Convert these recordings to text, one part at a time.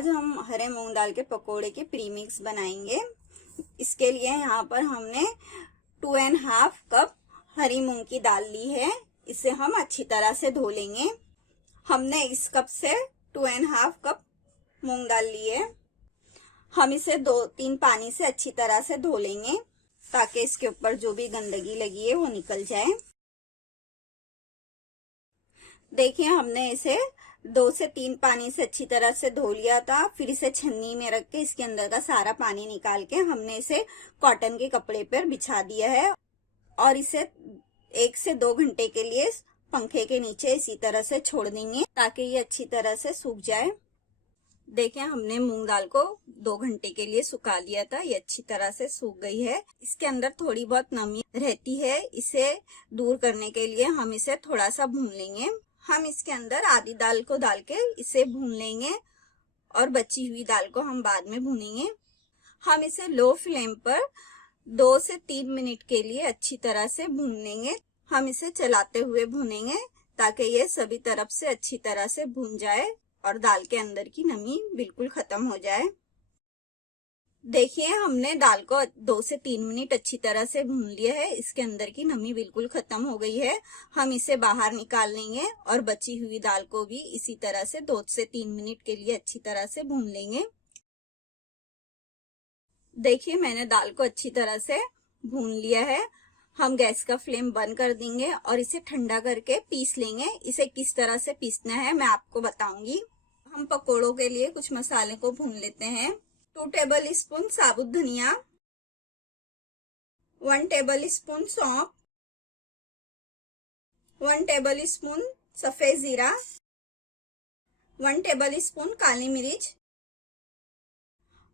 आज हम हरे मूंग दाल के पकोड़े के प्रीमिक्स बनाएंगे। इसके लिए यहाँ पर हमने 2.5 कप हरी मूंग की दाल ली है। इसे हम अच्छी तरह से धो लेंगे। हमने इस कप से 2.5 कप मूंग दाल ली है। हम इसे 2-3 पानी से अच्छी तरह से धो लेंगे ताकि इसके ऊपर जो भी गंदगी लगी है वो निकल जाए। देखिए, हमने इसे 2 से 3 पानी से अच्छी तरह से धो लिया था। फिर इसे छन्नी में रख के इसके अंदर का सारा पानी निकाल के हमने इसे कॉटन के कपड़े पर बिछा दिया है और इसे 1 से 2 घंटे के लिए पंखे के नीचे इसी तरह से छोड़ देंगे ताकि ये अच्छी तरह से सूख जाए। देखिए, हमने मूंग दाल को 2 घंटे के लिए सुखा लिया था। ये अच्छी तरह से सूख गई है। इसके अंदर थोड़ी बहुत नमी रहती है। इसे दूर करने के लिए हम इसे थोड़ा सा भून लेंगे। हम इसके अंदर आधी दाल को डाल के इसे भून लेंगे और बची हुई दाल को हम बाद में भूनेंगे। हम इसे लो फ्लेम पर 2 से 3 मिनट के लिए अच्छी तरह से भून लेंगे। हम इसे चलाते हुए भूनेंगे ताकि ये सभी तरफ से अच्छी तरह से भून जाए और दाल के अंदर की नमी बिल्कुल खत्म हो जाए। देखिए, हमने दाल को 2 से 3 मिनट अच्छी तरह से भून लिया है। इसके अंदर की नमी बिल्कुल खत्म हो गई है। हम इसे बाहर निकाल लेंगे और बची हुई दाल को भी इसी तरह से 2 से 3 मिनट के लिए अच्छी तरह से भून लेंगे। देखिए, मैंने दाल को अच्छी तरह से भून लिया है। हम गैस का फ्लेम बंद कर देंगे और इसे ठंडा करके पीस लेंगे। इसे किस तरह से पीसना है मैं आपको बताऊंगी। हम पकोड़ों के लिए कुछ मसाले को भून लेते हैं। 2 टेबल स्पून साबुत धनिया, 1 टेबल स्पून सौंफ, 1 टेबल स्पून सफेद जीरा, 1 टेबल स्पून काली मिर्च,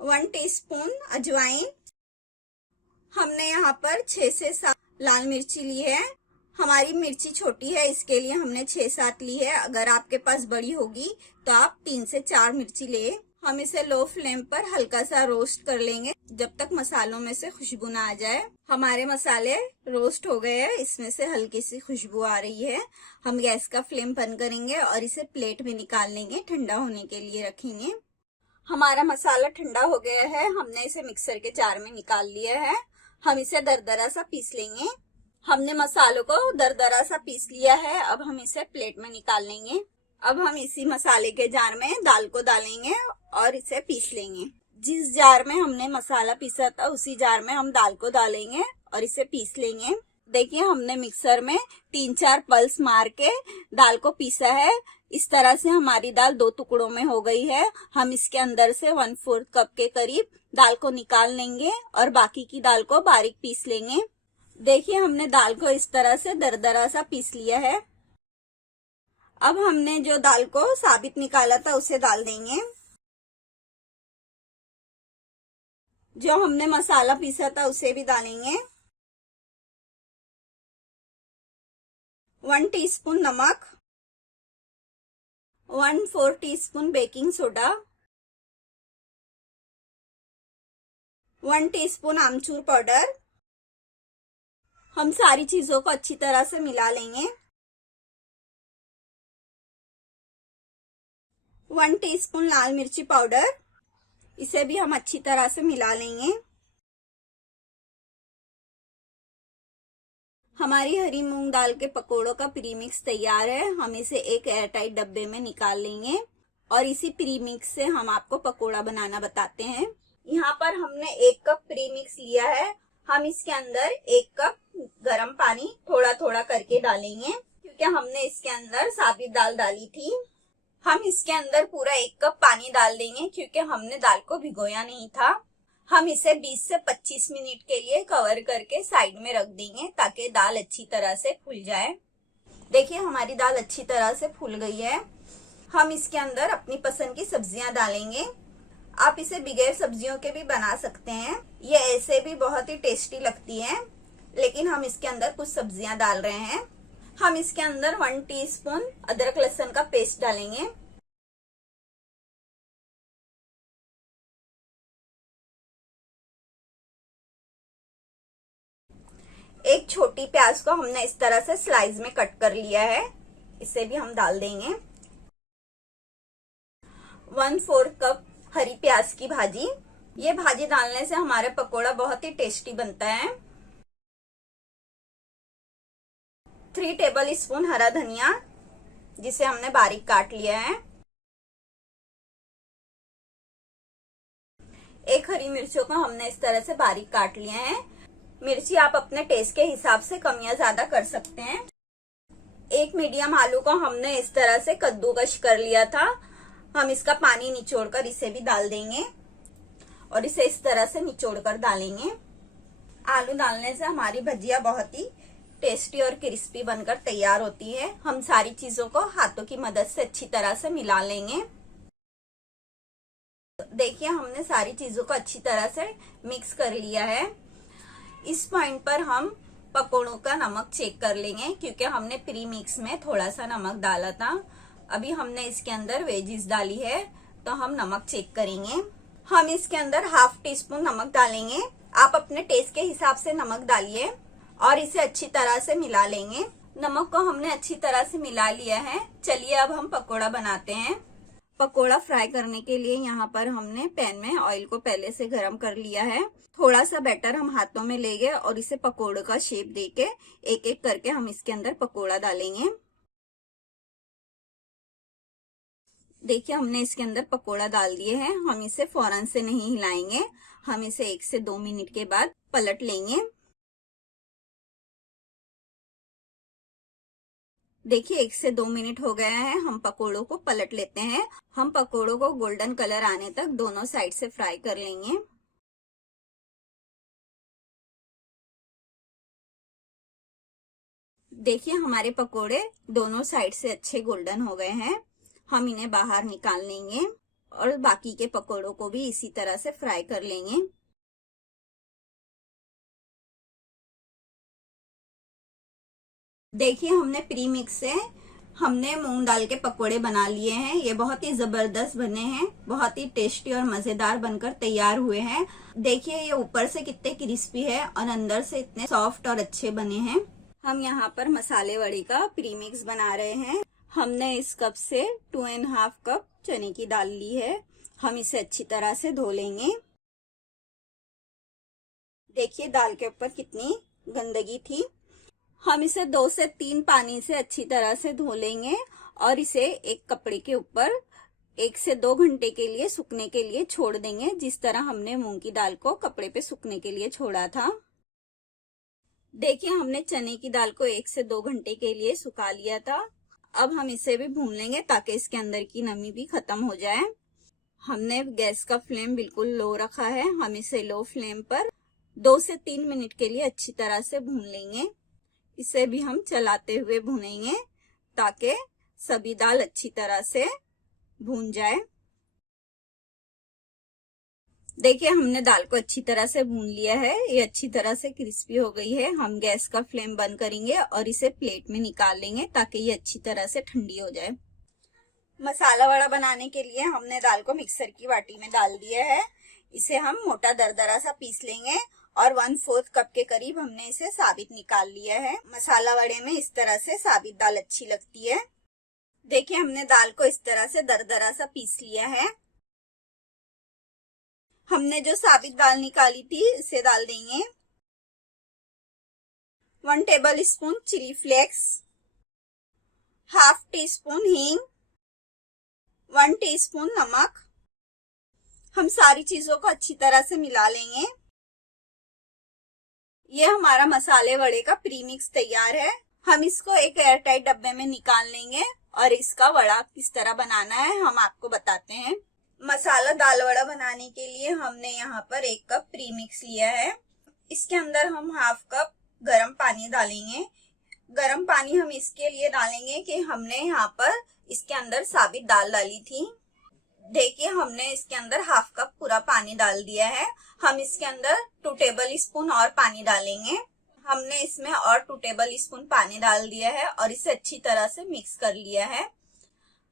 1 टीस्पून अजवाइन। हमने यहाँ पर 6 से 7 लाल मिर्ची ली है। हमारी मिर्ची छोटी है, इसके लिए हमने 6-7 ली है। अगर आपके पास बड़ी होगी तो आप 3 से 4 मिर्ची ले। हम इसे लो फ्लेम पर हल्का सा रोस्ट कर लेंगे जब तक मसालों में से खुशबू ना आ जाए। हमारे मसाले रोस्ट हो गए हैं, इसमें से हल्की सी खुशबू आ रही है। हम गैस का फ्लेम बंद करेंगे और इसे प्लेट में निकाल लेंगे, ठंडा होने के लिए रखेंगे। हमारा मसाला ठंडा हो गया है। हमने इसे मिक्सर के जार में निकाल लिया है। हम इसे दरदरा सा पीस लेंगे। हमने मसालों को दरदरा सा पीस लिया है। अब हम इसे प्लेट में निकाल लेंगे। अब हम इसी मसाले के जार में दाल को डालेंगे और इसे पीस लेंगे। जिस जार में हमने मसाला पीसा था उसी जार में हम दाल को डालेंगे और इसे पीस लेंगे। देखिए, हमने मिक्सर में 3-4 पल्स मार के दाल को पीसा है। इस तरह से हमारी दाल 2 टुकड़ों में हो गई है। हम इसके अंदर से 1/4 कप के करीब दाल को निकाल लेंगे और बाकी की दाल को बारीक पीस लेंगे। देखिए, हमने दाल को इस तरह से दरदरा सा पीस लिया है। अब हमने जो दाल को साबित निकाला था उसे डाल देंगे। जो हमने मसाला पीसा था उसे भी डालेंगे। 1 टीस्पून नमक, 1/4 टीस्पून बेकिंग सोडा, 1 टीस्पून आमचूर पाउडर। हम सारी चीजों को अच्छी तरह से मिला लेंगे। 1 टीस्पून लाल मिर्ची पाउडर, इसे भी हम अच्छी तरह से मिला लेंगे। हमारी हरी मूंग दाल के पकोड़ों का प्रीमिक्स तैयार है। हम इसे एक एयरटाइट डब्बे में निकाल लेंगे और इसी प्रीमिक्स से हम आपको पकोड़ा बनाना बताते हैं। यहाँ पर हमने 1 कप प्रीमिक्स लिया है। हम इसके अंदर 1 कप गरम पानी थोड़ा थोड़ा करके डालेंगे क्योंकि हमने इसके अंदर साबित दाल डाली थी। हम इसके अंदर पूरा 1 कप पानी डाल देंगे क्योंकि हमने दाल को भिगोया नहीं था। हम इसे 20 से 25 मिनट के लिए कवर करके साइड में रख देंगे ताकि दाल अच्छी तरह से फूल जाए। देखिए, हमारी दाल अच्छी तरह से फूल गई है। हम इसके अंदर अपनी पसंद की सब्जियां डालेंगे। आप इसे बगैर सब्जियों के भी बना सकते हैं। ये ऐसे भी बहुत ही टेस्टी लगती है, लेकिन हम इसके अंदर कुछ सब्जियां डाल रहे हैं। हम इसके अंदर 1 टीस्पून अदरक लहसुन का पेस्ट डालेंगे। एक छोटी प्याज को हमने इस तरह से स्लाइस में कट कर लिया है, इसे भी हम डाल देंगे। 1/4 कप हरी प्याज की भाजी। ये भाजी डालने से हमारे पकोड़ा बहुत ही टेस्टी बनता है। 3 टेबल स्पून हरा धनिया, जिसे हमने बारीक काट लिया है। 1 हरी मिर्चों को हमने इस तरह से बारीक काट लिया है। मिर्ची आप अपने टेस्ट के हिसाब से कम या ज्यादा कर सकते हैं। 1 मीडियम आलू को हमने इस तरह से कद्दूकश कर लिया था। हम इसका पानी निचोड़कर इसे भी डाल देंगे और इसे इस तरह से निचोड़कर डालेंगे। आलू डालने से हमारी भजिया बहुत ही टेस्टी और क्रिस्पी बनकर तैयार होती है। हम सारी चीजों को हाथों की मदद से अच्छी तरह से मिला लेंगे। देखिए हमने सारी चीजों को अच्छी तरह से मिक्स कर लिया है। इस पॉइंट पर हम पकोड़ों का नमक चेक कर लेंगे, क्योंकि हमने प्री मिक्स में थोड़ा सा नमक डाला था। अभी हमने इसके अंदर वेजिस डाली है तो हम नमक चेक करेंगे। हम इसके अंदर ½ टीस्पून नमक डालेंगे। आप अपने टेस्ट के हिसाब से नमक डालिए और इसे अच्छी तरह से मिला लेंगे। नमक को हमने अच्छी तरह से मिला लिया है। चलिए अब हम पकोड़ा बनाते हैं। पकोड़ा फ्राई करने के लिए यहाँ पर हमने पैन में ऑयल को पहले से गर्म कर लिया है। थोड़ा सा बैटर हम हाथों में लेंगे और इसे पकोड़े का शेप देके एक एक करके हम इसके अंदर पकोड़ा डालेंगे। देखिए हमने इसके अंदर पकोड़ा डाल दिए हैं। हम इसे फौरन से नहीं हिलाएंगे, हम इसे 1 से 2 मिनट के बाद पलट लेंगे। देखिए 1 से 2 मिनट हो गया है। हम पकोड़ों को पलट लेते हैं। हम पकोड़ों को गोल्डन कलर आने तक दोनों साइड से फ्राई कर लेंगे। देखिए हमारे पकोड़े दोनों साइड से अच्छे गोल्डन हो गए हैं। हम इन्हें बाहर निकाल लेंगे और बाकी के पकोड़ों को भी इसी तरह से फ्राई कर लेंगे। देखिए हमने प्री मिक्स से हमने मूंग दाल के पकोड़े बना लिए हैं। ये बहुत ही जबरदस्त बने हैं, बहुत ही टेस्टी और मजेदार बनकर तैयार हुए हैं। देखिए ये ऊपर से कितने क्रिस्पी है और अंदर से इतने सॉफ्ट और अच्छे बने हैं। हम यहाँ पर मसाले वड़े का प्री मिक्स बना रहे हैं। हमने इस कप से 2½ कप चने की दाल ली है। हम इसे अच्छी तरह से धो लेंगे। देखिए दाल के ऊपर कितनी गंदगी थी। हम इसे 2 से 3 पानी से अच्छी तरह से धो लेंगे और इसे एक कपड़े के ऊपर 1 से 2 घंटे के लिए सूखने के लिए छोड़ देंगे, जिस तरह हमने मूंग की दाल को कपड़े पे सूखने के लिए छोड़ा था। देखिए हमने चने की दाल को 1 से 2 घंटे के लिए सुखा लिया था। अब हम इसे भी भून लेंगे ताकि इसके अंदर की नमी भी खत्म हो जाए। हमने गैस का फ्लेम बिल्कुल लो रखा है। हम इसे लो फ्लेम पर 2 से 3 मिनट के लिए अच्छी तरह से भून लेंगे। इसे भी हम चलाते हुए भूनेंगे ताकि सभी दाल अच्छी तरह से भून जाए। देखिए हमने दाल को अच्छी तरह से भून लिया है। ये अच्छी तरह से क्रिस्पी हो गई है। हम गैस का फ्लेम बंद करेंगे और इसे प्लेट में निकाल लेंगे ताकि ये अच्छी तरह से ठंडी हो जाए। मसाला वड़ा बनाने के लिए हमने दाल को मिक्सर की बाटी में डाल दिया है। इसे हम मोटा दरदरा सा पीस लेंगे और 1/4 कप के करीब हमने इसे साबित निकाल लिया है। मसाला वड़े में इस तरह से साबित दाल अच्छी लगती है। देखिए हमने दाल को इस तरह से दरदरा सा पीस लिया है। हमने जो साबित दाल निकाली थी इसे डाल देंगे। 1 tablespoon chilli flakes, ½ teaspoon हींग, 1 टीस्पून नमक। हम सारी चीजों को अच्छी तरह से मिला लेंगे। ये हमारा मसाले वड़े का प्री मिक्स तैयार है। हम इसको एक एयरटाइट डब्बे में निकाल लेंगे और इसका वड़ा किस तरह बनाना है हम आपको बताते हैं। मसाला दाल वड़ा बनाने के लिए हमने यहाँ पर 1 कप प्री मिक्स लिया है। इसके अंदर हम ½ कप गरम पानी डालेंगे। गरम पानी हम इसके लिए डालेंगे कि हमने यहाँ पर इसके अंदर साबित दाल डाली थी। देखिए हमने इसके अंदर ½ कप पूरा पानी डाल दिया है। हम इसके अंदर 2 टेबल स्पून और पानी डालेंगे। हमने इसमें और 2 टेबल स्पून पानी डाल दिया है और इसे अच्छी तरह से मिक्स कर लिया है।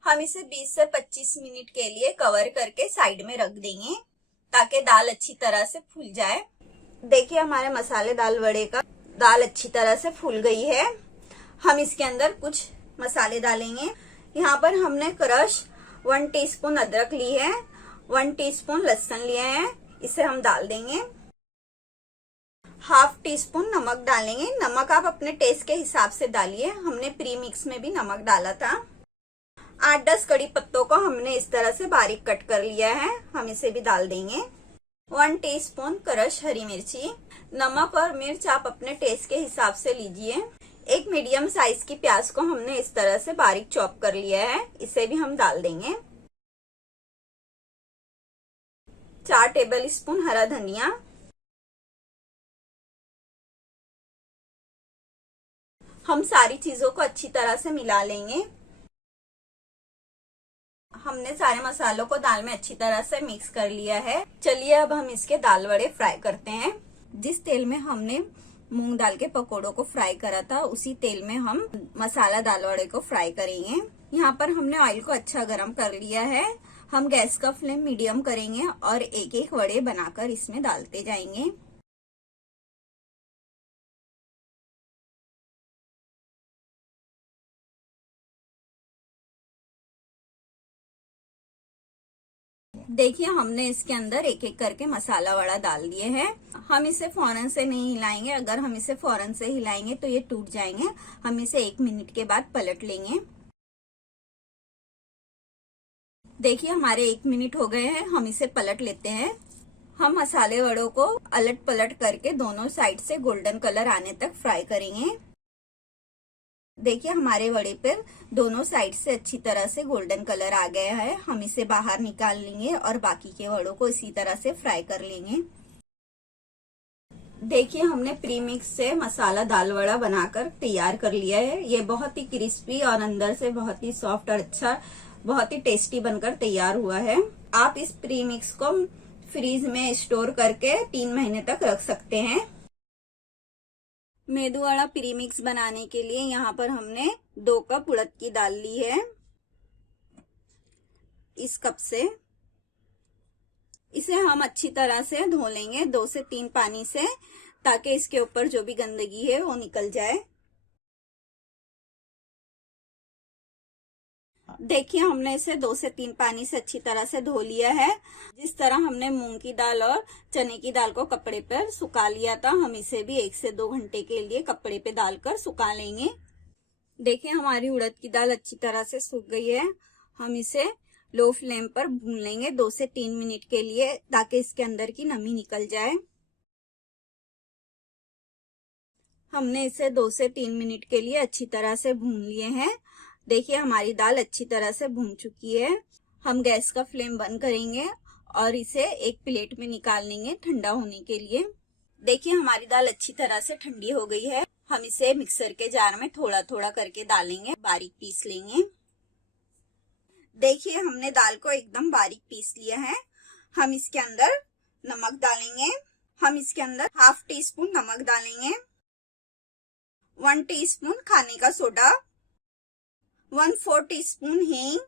हम इसे 20 से 25 मिनट के लिए कवर करके साइड में रख देंगे ताकि दाल अच्छी तरह से फूल जाए। देखिए हमारे मसाले दाल वड़े का दाल अच्छी तरह से फूल गई है। हम इसके अंदर कुछ मसाले डालेंगे। यहाँ पर हमने क्रश 1 टीस्पून अदरक ली है 1 टीस्पून लहसुन लिए हैं, इसे हम डाल देंगे। हाफ टी स्पून नमक डालेंगे। नमक आप अपने टेस्ट के हिसाब से डालिए, हमने प्री मिक्स में भी नमक डाला था। 8-10 कड़ी पत्तों को हमने इस तरह से बारीक कट कर लिया है, हम इसे भी डाल देंगे। 1 टीस्पून क्रश हरी मिर्ची। नमक और मिर्च आप अपने टेस्ट के हिसाब से लीजिए। एक मीडियम साइज की प्याज को हमने इस तरह से बारीक चॉप कर लिया है, इसे भी हम डाल देंगे। 4 टेबल स्पून हरा धनिया। हम सारी चीजों को अच्छी तरह से मिला लेंगे। हमने सारे मसालों को दाल में अच्छी तरह से मिक्स कर लिया है। चलिए अब हम इसके दाल वड़े फ्राई करते हैं। जिस तेल में हमने मूंग दाल के पकोड़ों को फ्राई करा था, उसी तेल में हम मसाला दाल वड़े को फ्राई करेंगे। यहाँ पर हमने ऑयल को अच्छा गरम कर लिया है। हम गैस का फ्लेम मीडियम करेंगे और एक एक वड़े बनाकर इसमें डालते जाएंगे। देखिए हमने इसके अंदर एक एक करके मसाला वड़ा डाल दिए हैं। हम इसे फौरन से नहीं हिलाएंगे, अगर हम इसे फौरन से हिलाएंगे तो ये टूट जाएंगे। हम इसे 1 मिनट के बाद पलट लेंगे। देखिए हमारे 1 मिनट हो गए हैं, हम इसे पलट लेते हैं। हम मसाले वड़ों को अलट पलट करके दोनों साइड से गोल्डन कलर आने तक फ्राई करेंगे। देखिए हमारे वड़े पर दोनों साइड से अच्छी तरह से गोल्डन कलर आ गया है। हम इसे बाहर निकाल लेंगे और बाकी के वड़ों को इसी तरह से फ्राई कर लेंगे। देखिए हमने प्री मिक्स से मसाला दाल वड़ा बनाकर तैयार कर लिया है। ये बहुत ही क्रिस्पी और अंदर से बहुत ही सॉफ्ट और अच्छा, बहुत ही टेस्टी बनकर तैयार हुआ है। आप इस प्री मिक्स को फ्रीज में स्टोर करके 3 महीने तक रख सकते हैं। मेदू वड़ा प्री मिक्स बनाने के लिए यहाँ पर हमने 2 कप उड़द की दाल ली है। इस कप से इसे हम अच्छी तरह से धो लेंगे 2 से 3 पानी से, ताकि इसके ऊपर जो भी गंदगी है वो निकल जाए। देखिए हमने इसे 2 से 3 पानी से अच्छी तरह से धो लिया है। जिस तरह हमने मूंग की दाल और चने की दाल को कपड़े पर सुखा लिया था, हम इसे भी 1 से 2 घंटे के लिए कपड़े पे डालकर सुखा लेंगे। देखिए हमारी उड़द की दाल अच्छी तरह से सूख गई है। हम इसे लो फ्लेम पर भून लेंगे 2 से 3 मिनट के लिए, ताकि इसके अंदर की नमी निकल जाए। हमने इसे 2 से 3 मिनट के लिए अच्छी तरह से भून लिए हैं। देखिए हमारी दाल अच्छी तरह से भून चुकी है। हम गैस का फ्लेम बंद करेंगे और इसे एक प्लेट में निकाल लेंगे ठंडा होने के लिए। देखिए हमारी दाल अच्छी तरह से ठंडी हो गई है। हम इसे मिक्सर के जार में थोड़ा थोड़ा करके डालेंगे, बारीक पीस लेंगे। देखिए हमने दाल को एकदम बारीक पीस लिया है। हम इसके अंदर नमक डालेंगे। हम इसके अंदर हाफ टी स्पून नमक डालेंगे, 1 टीस्पून खाने का सोडा, 1/4 टीस्पून हींग,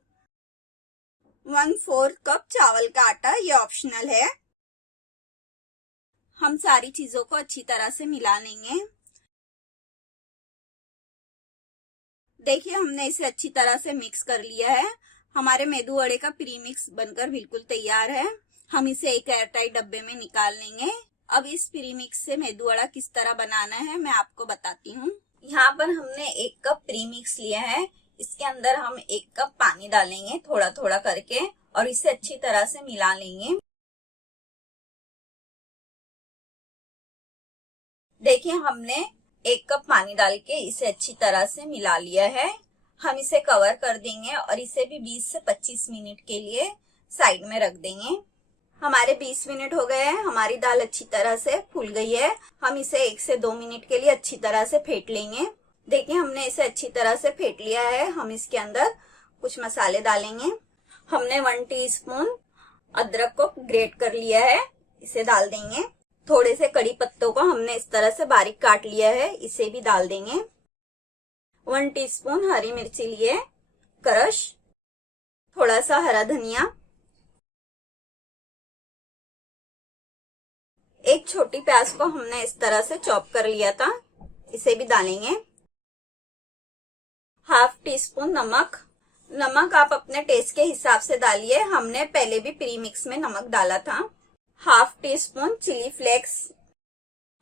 1/4 कप चावल का आटा, ये ऑप्शनल है। हम सारी चीजों को अच्छी तरह से मिला लेंगे। देखिए हमने इसे अच्छी तरह से मिक्स कर लिया है। हमारे मेदू वड़े का प्री मिक्स बनकर बिल्कुल तैयार है। हम इसे एक एयरटाइट डब्बे में निकाल लेंगे। अब इस प्री मिक्स से मेदू वड़ा किस तरह बनाना है मैं आपको बताती हूँ। यहाँ पर हमने 1 कप प्री मिक्स लिया है। इसके अंदर हम 1 कप पानी डालेंगे थोड़ा थोड़ा करके और इसे अच्छी तरह से मिला लेंगे। देखिए हमने 1 कप पानी डाल के इसे अच्छी तरह से मिला लिया है। हम इसे कवर कर देंगे और इसे भी 20 से 25 मिनट के लिए साइड में रख देंगे। हमारे 20 मिनट हो गए हैं। हमारी दाल अच्छी तरह से फूल गई है। हम इसे 1 से 2 मिनट के लिए अच्छी तरह से फेंट लेंगे। देखिए हमने इसे अच्छी तरह से फेंट लिया है। हम इसके अंदर कुछ मसाले डालेंगे। हमने 1 टीस्पून अदरक को ग्रेट कर लिया है, इसे डाल देंगे। थोड़े से कड़ी पत्तों को हमने इस तरह से बारीक काट लिया है, इसे भी डाल देंगे। 1 टीस्पून हरी मिर्ची लिए क्रश, थोड़ा सा हरा धनिया, 1 छोटी प्याज को हमने इस तरह से चॉप कर लिया था, इसे भी डालेंगे। हाफ टी स्पून नमक, नमक आप अपने टेस्ट के हिसाब से डालिए, हमने पहले भी प्री मिक्स में नमक डाला था। Half teaspoon chilli flakes.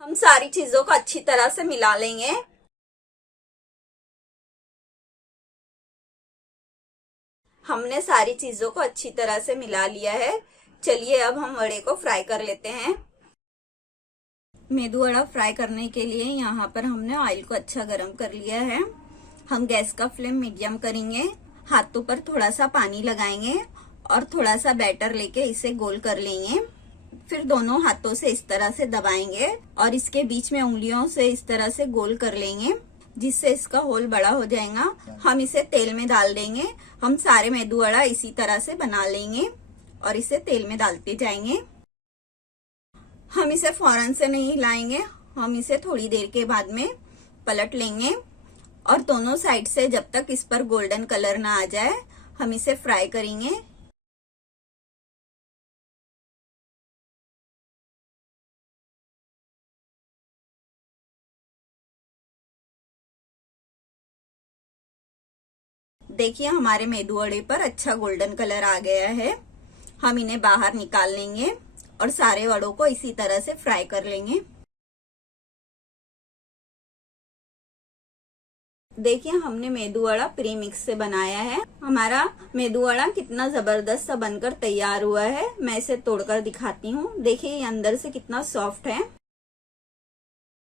हम सारी चीजों को अच्छी तरह से मिला लेंगे। हमने सारी चीजों को अच्छी तरह से मिला लिया है। चलिए अब हम वड़े को फ्राई कर लेते हैं। मेदू वड़ा फ्राई करने के लिए यहाँ पर हमने ऑयल को अच्छा गर्म कर लिया है। हम गैस का फ्लेम मीडियम करेंगे। हाथों पर थोड़ा सा पानी लगाएंगे और थोड़ा सा बैटर लेके इसे गोल कर लेंगे। फिर दोनों हाथों से इस तरह से दबाएंगे और इसके बीच में उंगलियों से इस तरह से गोल कर लेंगे, जिससे इसका होल बड़ा हो जाएगा। हम इसे तेल में डाल देंगे। हम सारे मेदू वड़ा इसी तरह से बना लेंगे और इसे तेल में डालते जाएंगे। हम इसे फौरन से नहीं हिलाएंगे, हम इसे थोड़ी देर के बाद में पलट लेंगे और दोनों साइड से जब तक इस पर गोल्डन कलर ना आ जाए हम इसे फ्राई करेंगे। देखिए हमारे मेदू वड़े पर अच्छा गोल्डन कलर आ गया है। हम इन्हें बाहर निकाल लेंगे और सारे वड़ों को इसी तरह से फ्राई कर लेंगे। देखिए हमने मेदू वड़ा प्री मिक्स से बनाया है। हमारा मेदू वड़ा कितना जबरदस्त सा बनकर तैयार हुआ है। मैं इसे तोड़कर दिखाती हूँ। देखिए ये अंदर से कितना सॉफ्ट है।